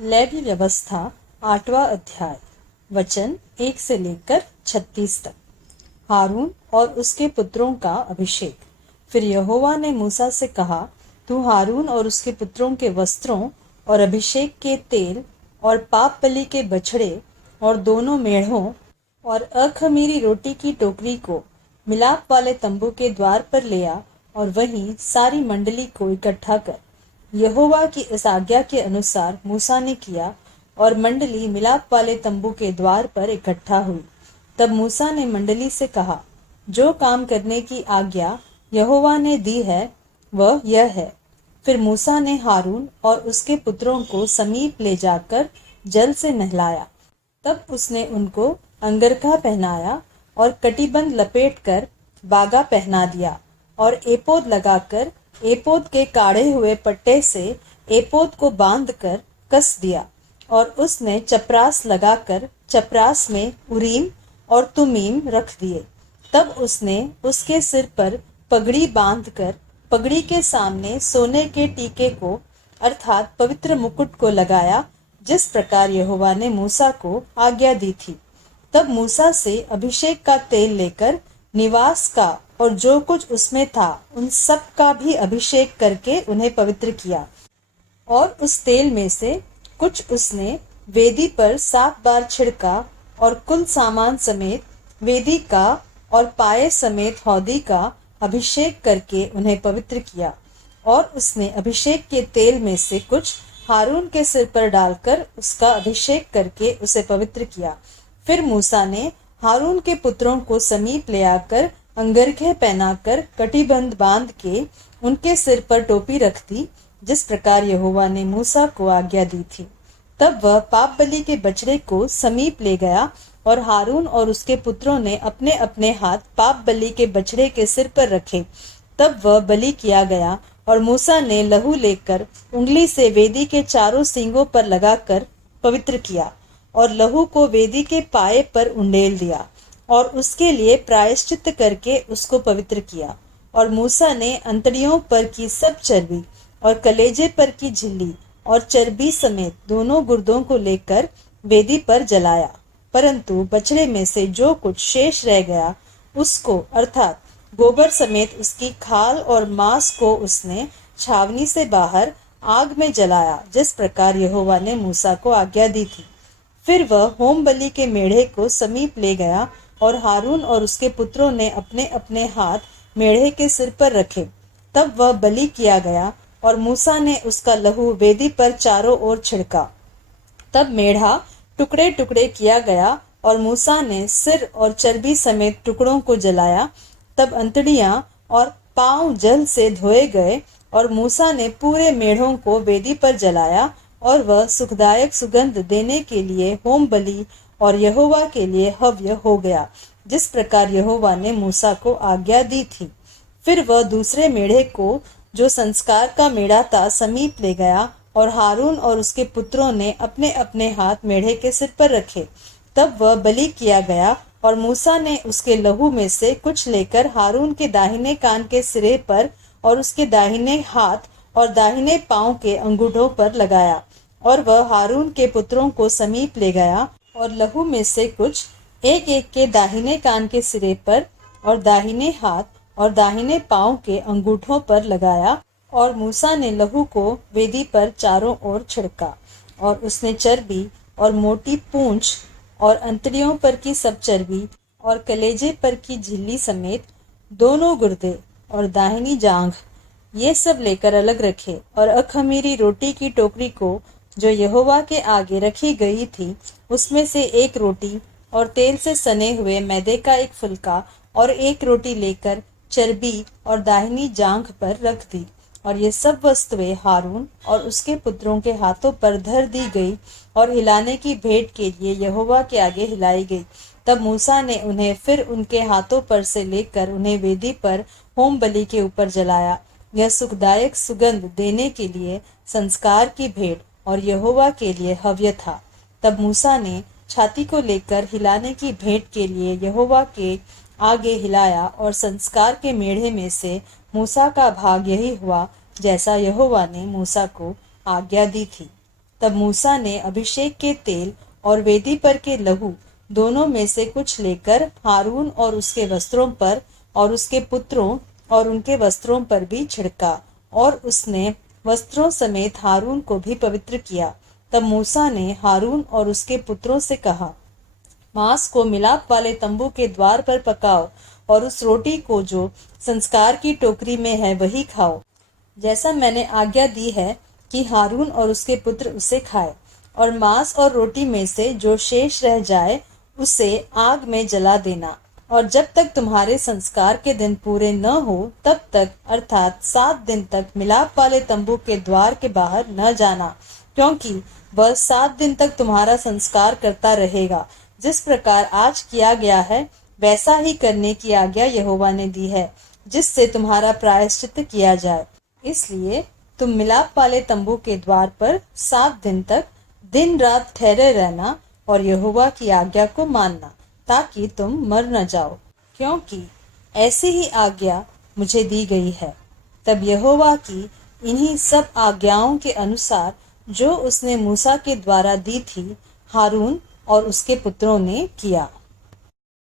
Levy व्यवस्था 8वां अध्याय वचन 1 से लेकर 36 तक। हारून और उसके पुत्रों का अभिषेक। फिर यहोवा ने मूसा से कहा, तू हारून और उसके पुत्रों के वस्त्रों और अभिषेक के तेल और पाप बलि के बछड़े और दोनों मेढ़ों और अखमीरी रोटी की टोकरी को मिलाप वाले तंबू के द्वार पर ले आ और वहीं सारी मंडली को इकट्ठा कर। यहोवा की इस आज्ञा के अनुसार मूसा ने किया और मंडली मिलाप वाले तंबू के द्वार पर इकट्ठा हुई। तब मूसा ने मंडली से कहा, जो काम करने की आज्ञा यहोवा ने दी है वह यह है। फिर मूसा ने हारून और उसके पुत्रों को समीप ले जाकर जल से नहलाया। तब उसने उनको अंगरखा पहनाया और कटिबंध लपेटकर बागा पहना दिया और एपोद लगाकर एपोद के काढ़े हुए पट्टे से एपोद को बांधकर कस दिया। और उसने चपरास लगाकर चपरास में उरीम और तुमीम रख दिए। तब उसने उसके सिर पर पगड़ी बांधकर पगड़ी के सामने सोने के टीके को अर्थात पवित्र मुकुट को लगाया, जिस प्रकार यहोवा ने मूसा को आज्ञा दी थी। तब मूसा से अभिषेक का तेल लेकर निवास का और जो कुछ उसमें था उन सब का भी अभिषेक करके उन्हें पवित्र किया। और उस तेल में से कुछ उसने वेदी पर 7 बार छिड़का और कुल सामान समेत वेदी का और पाए समेत हौदी का अभिषेक करके उन्हें पवित्र किया। और उसने अभिषेक के तेल में से कुछ हारून के सिर पर डालकर उसका अभिषेक करके उसे पवित्र किया। फिर मूसा ने हारून के पुत्रों को समीप ले आकर अंगरखे पहनाकर कटिबंध बांध के उनके सिर पर टोपी रख दी, जिस प्रकार यहोवा ने मूसा को आज्ञा दी थी। तब वह पाप बलि के बछड़े को समीप ले गया और हारून और उसके पुत्रों ने अपने अपने हाथ पाप बलि के बछड़े के सिर पर रखे। तब वह बलि किया गया और मूसा ने लहू लेकर उंगली से वेदी के चारों सींगों पर लगाकर पवित्र किया और लहू को वेदी के पाए पर उंडेल दिया और उसके लिए प्रायश्चित करके उसको पवित्र किया। और मूसा ने अंतड़ियों पर की सब चर्बी और कलेजे पर की झिल्ली और चर्बी समेत दोनों गुर्दों को लेकर वेदी पर जलाया। परंतु बछड़े में से जो कुछ शेष रह गया उसको अर्थात गोबर समेत उसकी खाल और मांस को उसने छावनी से बाहर आग में जलाया, जिस प्रकार यहोवा ने मूसा को आज्ञा दी थी। फिर वह होम बलि के मेढ़े को समीप ले गया और हारून और उसके पुत्रों ने अपने अपने हाथ मेढ़े के सिर पर रखे। तब वह बलि किया गया और मूसा ने उसका लहू वेदी पर चारों ओर छिड़का। तब मेढ़ा टुकड़े टुकड़े किया गया और मूसा ने सिर और चर्बी समेत टुकड़ों को जलाया। तब अंतड़ियां और पांव जल से धोए गए और मूसा ने पूरे मेढ़ों को वेदी पर जलाया और वह सुखदायक सुगंध देने के लिए होम बलि और यहोवा के लिए हव्य हो गया, जिस प्रकार यहोवा ने मूसा को आज्ञा दी थी। फिर वह दूसरे मेढ़े को जो संस्कार का मेढ़ा था समीप ले गया और हारून और उसके पुत्रों ने अपने अपने हाथ मेढ़े के सिर पर रखे। तब वह बलि किया गया और मूसा ने उसके लहू में से कुछ लेकर हारून के दाहिने कान के सिरे पर और उसके दाहिने हाथ और दाहिने पांव के अंगूठों पर लगाया। और वह हारून के पुत्रों को समीप ले गया और लहू में से कुछ एक एक के दाहिने कान के सिरे पर और दाहिने हाथ और दाहिने पांव के अंगूठों पर लगाया। और मूसा ने लहू को वेदी पर चारों ओर छिड़का। और उसने चर्बी और मोटी पूंछ और अंतड़ियों पर की सब चर्बी और कलेजे पर की झिल्ली समेत दोनों गुर्दे और दाहिनी जांघ ये सब लेकर अलग रखे। और अखमीरी रोटी की टोकरी को जो यहोवा के आगे रखी गई थी उसमें से एक रोटी और तेल से सने हुए मैदे का एक फुलका और एक रोटी लेकर चर्बी और दाहिनी जांघ पर रख दी। और ये सब वस्तुएं हारून और उसके पुत्रों के हाथों पर धर दी गई और हिलाने की भेंट के लिए यहोवा के आगे हिलाई गई। तब मूसा ने उन्हें फिर उनके हाथों पर से लेकर उन्हें वेदी पर होम बलि के ऊपर जलाया। यह सुखदायक सुगंध देने के लिए संस्कार की भेंट और यहोवा के लिए हव्य था। तब मूसा ने छाती को लेकर हिलाने की भेंट के लिए यहोवा के आगे हिलाया और संस्कार के मेढ़े में से मूसा का भाग यही हुआ जैसा यहोवा ने मूसा को आज्ञा दी थी। तब मूसा ने अभिषेक के तेल और वेदी पर के लहू दोनों में से कुछ लेकर हारून और उसके वस्त्रों पर और उसके पुत्रों और उनके वस्त्रों पर भी छिड़का, और उसने वस्त्रों समेत हारून को भी पवित्र किया। तब मूसा ने हारून और उसके पुत्रों से कहा, मांस को मिलाप वाले तंबू के द्वार पर पकाओ, और उस रोटी को जो संस्कार की टोकरी में है वही खाओ, जैसा मैंने आज्ञा दी है कि हारून और उसके पुत्र उसे खाए। और मांस और रोटी में से जो शेष रह जाए उसे आग में जला देना, और जब तक तुम्हारे संस्कार के दिन पूरे न हो तब तक, अर्थात 7 दिन तक मिलाप वाले तंबू के द्वार के बाहर न जाना, क्योंकि वह 7 दिन तक तुम्हारा संस्कार करता रहेगा। जिस प्रकार आज किया गया है वैसा ही करने की आज्ञा यहोवा ने दी है, जिससे तुम्हारा प्रायश्चित किया जाए। इसलिए तुम मिलाप वाले तंबू के द्वार पर 7 दिन तक दिन रात ठहरे रहना और यहोवा की आज्ञा को मानना, ताकि तुम मर न जाओ, क्योंकि ऐसी ही आज्ञा मुझे दी गई है। तब यहोवा की इन्हीं सब आज्ञाओं के अनुसार जो उसने मूसा के द्वारा दी थी, हारून और उसके पुत्रों ने किया।